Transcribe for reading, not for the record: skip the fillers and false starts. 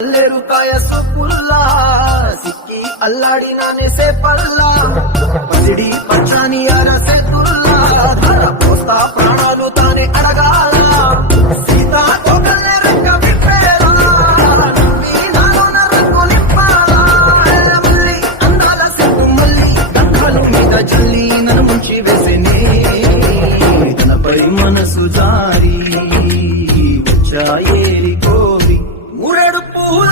లేరుకాయ సొప్పుల్లా సిక్కి అల్లాడినానే సేపల్లా పసిడి పచ్చాని అరసే తుల్లా ధర పోస్తా ప్రాణాలు తానే అడగాల సీతా తోకల్నే రెక్క విప్పేలా నమ్మి నాలోన రంగు నింపాలా మళ్ళీ అందాల సిగ్గు మళ్ళీ దండాలు మీద జల్లి నన్ను ముంచి వేసేనే తనపై మనసు జారి వచ్చాయేరి కోరి మురెడు పూల